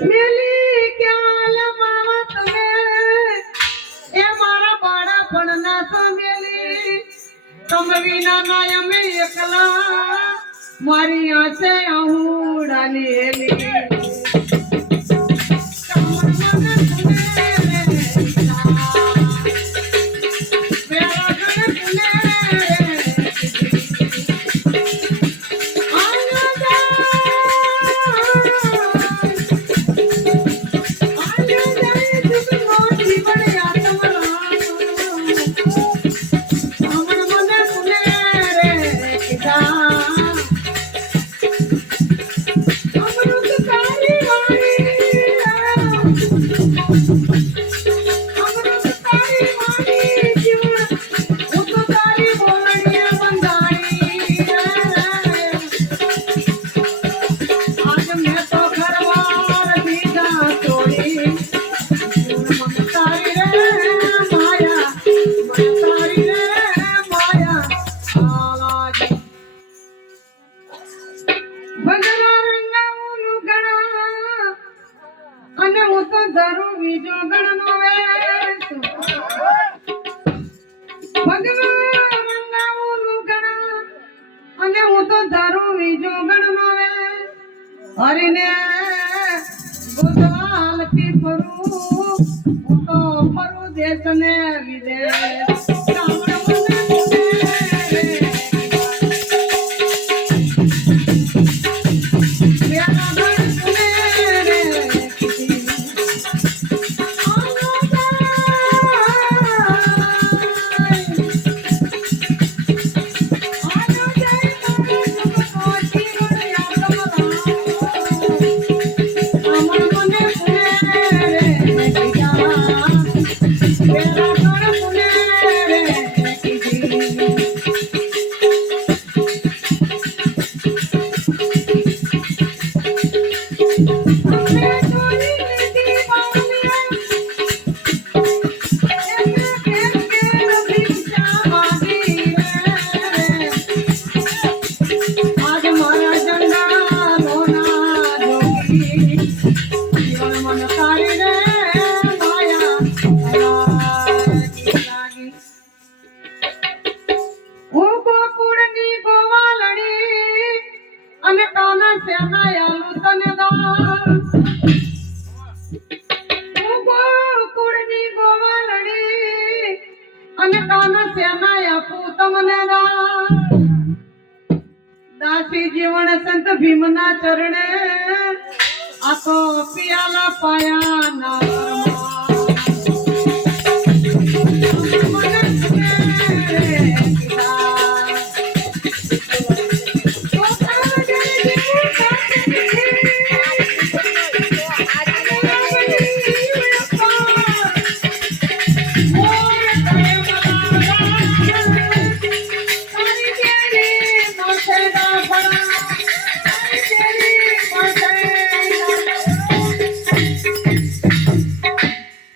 મેલી ક્યાં લમાવા તમે એ મારા બાળા પણ ના તો મેલી તમ વિના ના અમે એકલા મારી આંખે આહુડાની હેલી હરીને ગોદવાલથી ફરું હું તો ફરું દેશ ને વિદેશ દાસી જીવન સંત ભીમના ચરણે આ તો પિયાલા પાયા ના